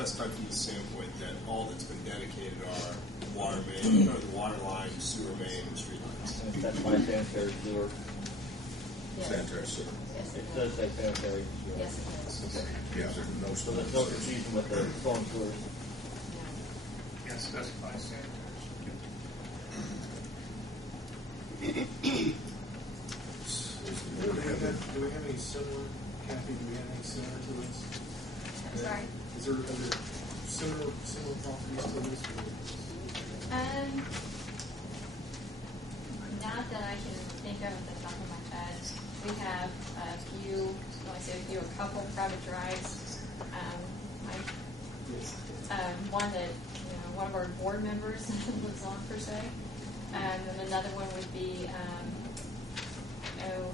specified from the standpoint that all that's been dedicated are water main, or the water line, sewer main, and street lines. That's my sanitary sewer. Yes. Sanitary sewer. Yes, It does say sanitary sewer. Yes, it does. Okay. Yeah, there's no So there's no confusion with the storm sewers. Yeah, specify sanitary. Do we have any similar, Kathy, do we have any similar to this? I'm sorry? Are there similar properties to this? Not that I can think of at the top of my head. We have a few, when I say a few, a couple private drives. One that, one of our board members lives on, per se. And another one would be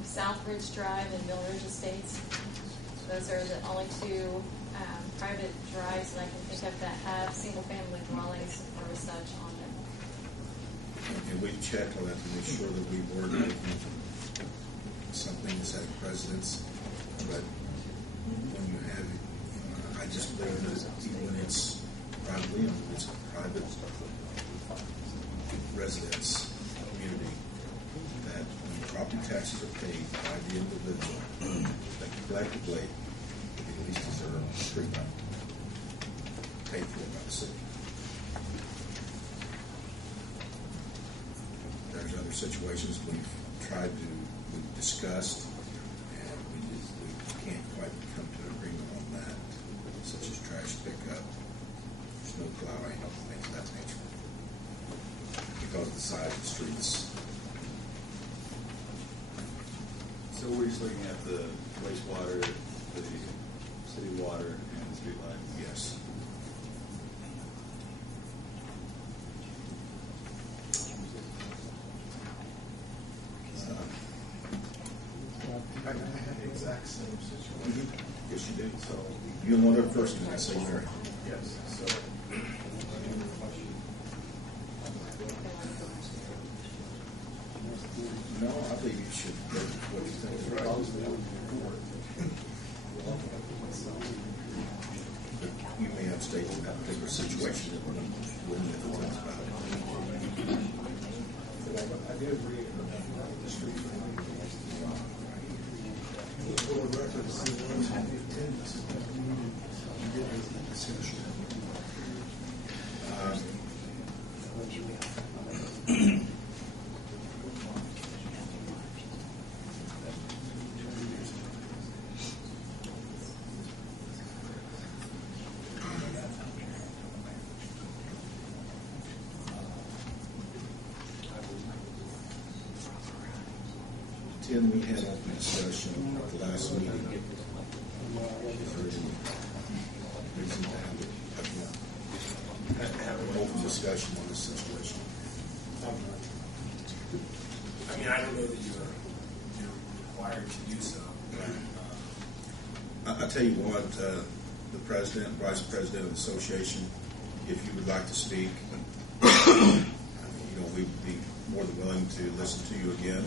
Southridge Drive and Millridge Estates. Those are the only two private drives that I can think of that have single-family dwellings or such on them. And we've checked on that to make sure that we weren't making something that's had precedence. But when you have, I just believe that even when it's privately owned, it's a private residence community, that when property taxes are paid by the individual, that collectively, they at least deserve a street light paid for by the city. There's other situations we've discussed, and we can't quite come to an agreement on that, such as trash pickup, snow plowing, things of that nature, because of the size of the streets. So we're just looking at the wastewater, the city water, and the street lines? Yes. I had the exact same situation. Yes, you do. So you and one other person, I say Mary. Yes, so. No, I believe you should go with what you think is right. You may have stated in that particular situation that we're willing to talk about. I did agree with the street. For the record, Tim, we had open discussion at the last meeting. Is there any reason to have an open discussion on this situation? I mean, I don't know that you're required to do so. I tell you what, the president, vice president of the association, if you would like to speak, we'd be more than willing to listen to you again.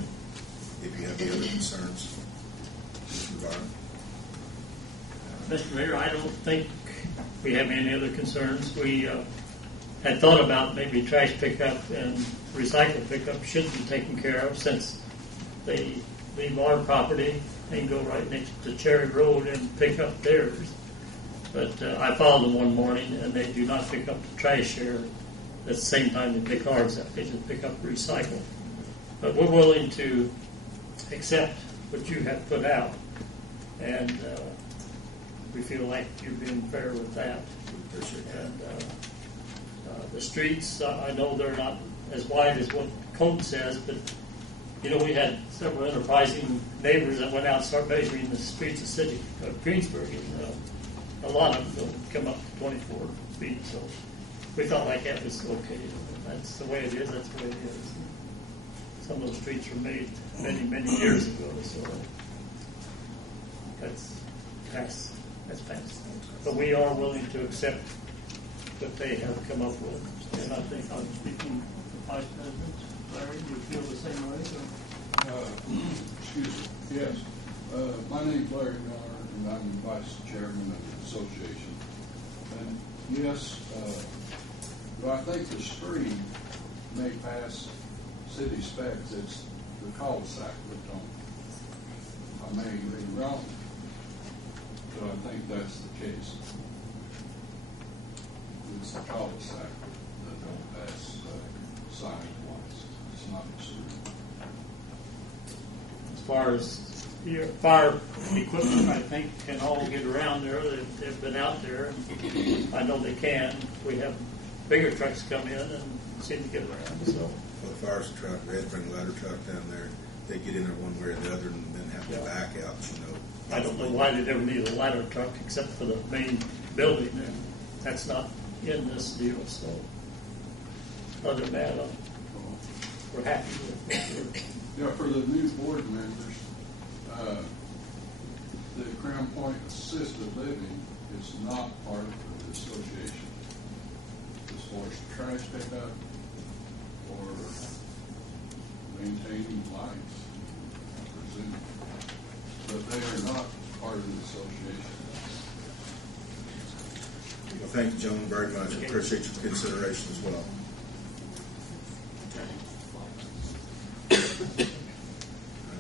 If you have any other concerns, Mr. Barr. Mr. Mayor, I don't think we have any other concerns. We had thought about maybe trash pickup and recycle pickup should be taken care of, since they leave our property and go right next to Cherry Road and pick up theirs. But I followed them one morning, and they do not pick up the trash here at the same time they pick ours up. They just pick up recycle. But we're willing to accept what you have put out, and we feel like you're being fair with that. Appreciate that. And the streets, I know they're not as wide as what code says, but we had several enterprising neighbors that went out and started measuring the streets of the city of Greensburg, and a lot of them come up to 24 feet. So we felt like that was okay. That's the way it is. That's the way it is. Some of the streets were made many, many years ago, so that's passed. But we are willing to accept what they have come up with. And I think I'm speaking for Vice President Larry. Do you feel the same way? Excuse me. Yes. My name's Larry Miller, and I'm Vice Chairman of the association. And yes, but I think the street may pass city specs. It's the cul-de-sac that don't. I may be wrong, but I think that's the case. It's the cul-de-sac that don't pass size-wise. It's not the street. As far as your fire equipment, I think can all get around there. They've been out there, and I know they can. We have bigger trucks come in and seem to get around. So, Well, the fire truck, they had to bring a ladder truck down there. They get in there one way or the other and then have to back out, you know. I don't know why they'd ever need a ladder truck except for the main building, and that's not in this deal. So, other than that, we're happy with it. Yeah, for the new board members, the Crown Point Assisted Living is not part of the association as far as trash pickup or maintaining lights, I presume. But they are not part of the association. Well, thank you, gentlemen, very much. I appreciate your consideration as well.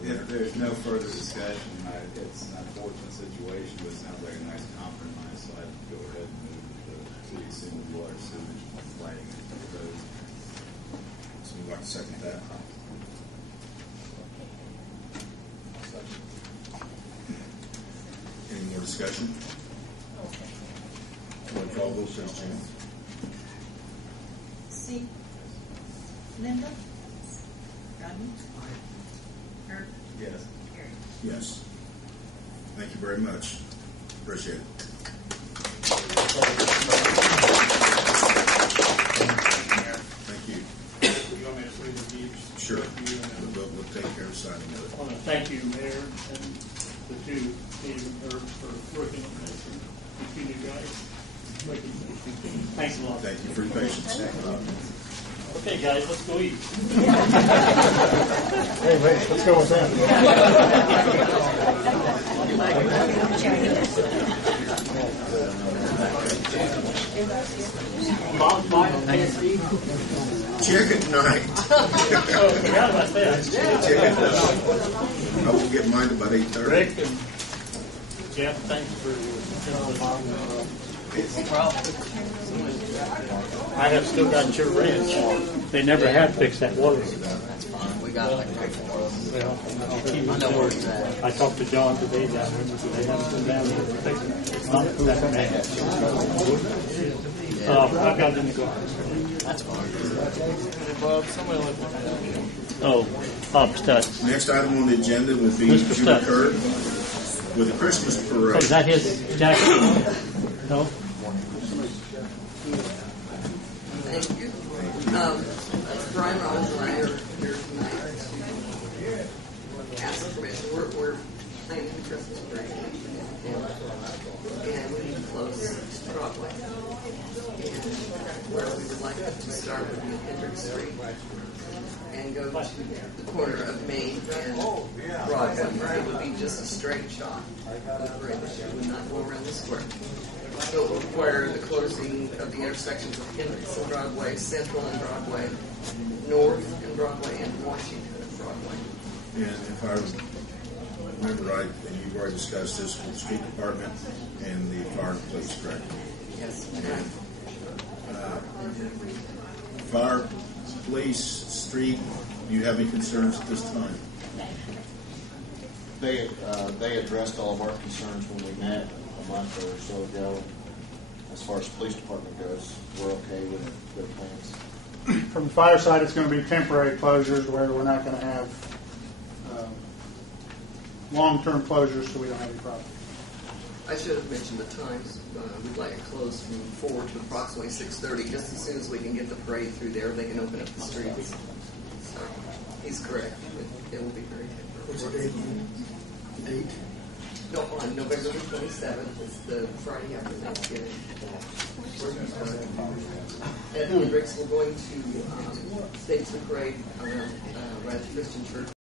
If there's no further discussion, it's an unfortunate situation, but it sounds like a nice compromise, so I'd go ahead and move the city assuming water sewage lighting and proposed. So you'd like to second that? Any more discussion? Roll call vote, please, Jane. See, Linda? Rodney? Herb? Yes. Gary? Yes. Thank you very much. Appreciate it. Thank you. You want me to read the deeds? Sure. You and then- We'll take care of signing of I it. want to thank you, Mayor, and the two, Steve and Herb, for working on this, and you guys. Thanks a lot. Thank you for your patience. Okay, guys, let's go eat. Hey, wait, let's go with that. Bob's buying a KFC. Chicken night. Oh, forgot about that. Chicken night. I will get mine about 8:30. Rick and Jeff, thanks for I have still got your ranch. They never have fixed that water. We got like Well, I know where it's at. I talked to John today down there. They haven't been down there to fix it. It's not that bad. I've got it in the car. That's fine. Oh, Bob Stutz. Next item on the agenda will be Mr. Judah Stutz. Kerr with a Christmas Oh, parade. is that his jacket? No? Thank you. Brian Rollins and I are here tonight to ask permission. We're planning the Christmas parade, and we need to close Broadway. And where we would like it to start would be Hendrick Street and go to the corner of Main and Broadway. It would be just a straight shot. The parade would not go around the square. So it will require the closing of the intersections of Hendricks and Broadway, Central and Broadway, North and Broadway, and Washington and Broadway. And if I remember right, and you've already discussed this with the street department and the fire and police, correct? Yes. Fire, police, street, do you have any concerns at this time? They addressed all of our concerns when we met a month or so ago. As far as the police department goes, we're okay with their plans. From the fire side, it's going to be temporary closures where we're not going to have long-term closures, so we don't have any problem. I should have mentioned the times. We'd like it closed from 4 to approximately 6:30, just as soon as we can get the parade through there. They can open up the streets. So he's correct. It will be very temporary. What's the date? No, on November the 27th. It's the Friday after Thanksgiving. At Hendricks, we're going to stage the parade around right at the Christian Church.